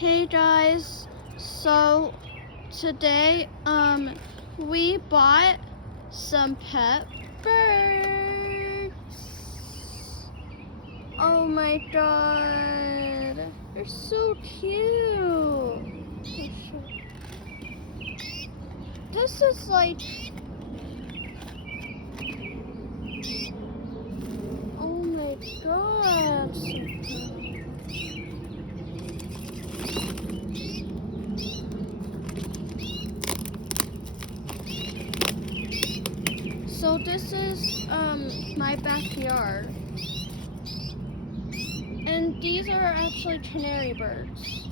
Hey guys, so today we bought some pet birds. Oh my god, they're so cute. This is like, oh my god, so cute. So this is my backyard, and these are actually canary birds.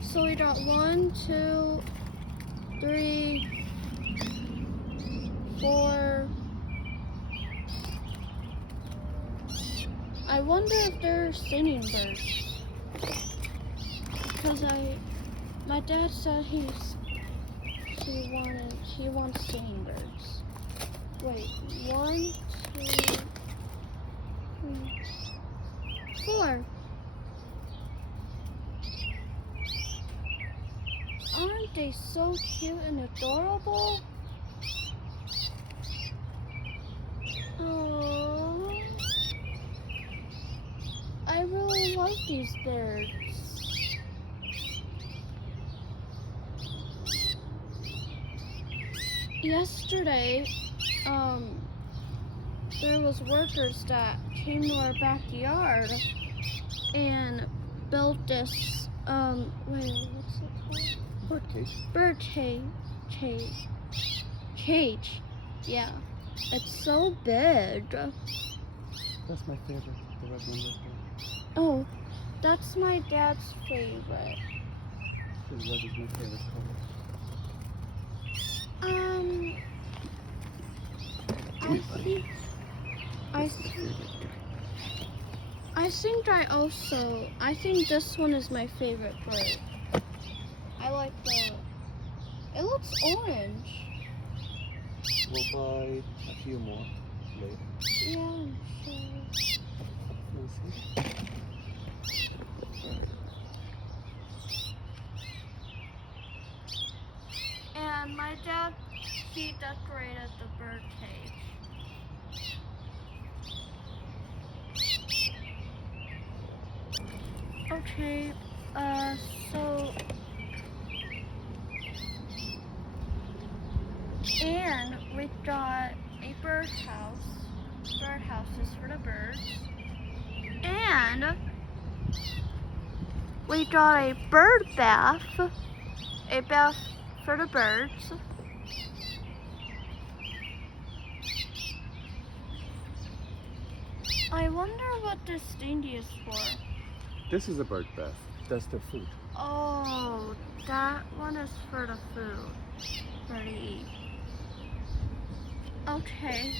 So we got 1, 2, 3, 4. I wonder if they're singing birds, because my dad said he wants singing birds. Wait, 1, 2, 3, 4. Aren't they so cute and adorable? Aww. I really like these birds. Yesterday, there was workers that came to our backyard and built this, what's it called? Bird cage. Cage. Yeah. It's so big. That's my favorite. The red one right there. Oh, that's my dad's favorite. The red is my favorite color. I think this one is my favorite bird. I like it looks orange. We'll buy a few more later. Yeah, I'm sure. We'll see. And my dad, he decorated the bird cage. Okay, so, and we got a birdhouse. Birdhouses for the birds. And we got a bird bath. A bath for the birds. I wonder what this thingy is for. This is a bird bath. That's their food. Oh, that one is for the food. For to eat. Okay.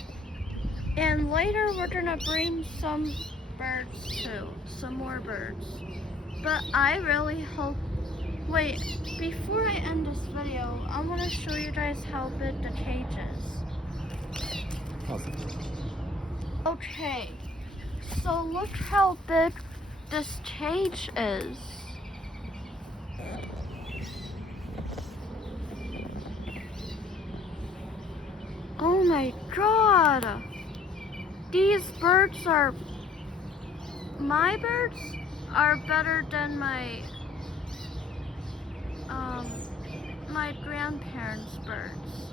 And later we're gonna bring some birds too. Some more birds. But I really hope... Wait, before I end this video, I want to show you guys how big the cage is. Positive. Okay. So look how big this cage is. Oh my god! These birds are... My birds are better than my grandparents' birds.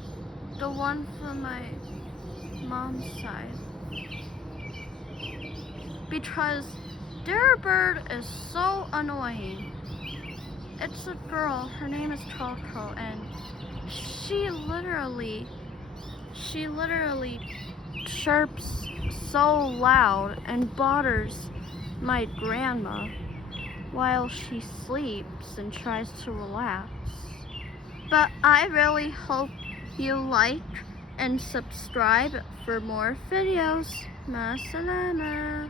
The one from my mom's side. Because their bird is so annoying. It's a girl, her name is Choco, and she literally chirps so loud and bothers my grandma while she sleeps and tries to relax. But I really hope you like and subscribe for more videos. Ma salama.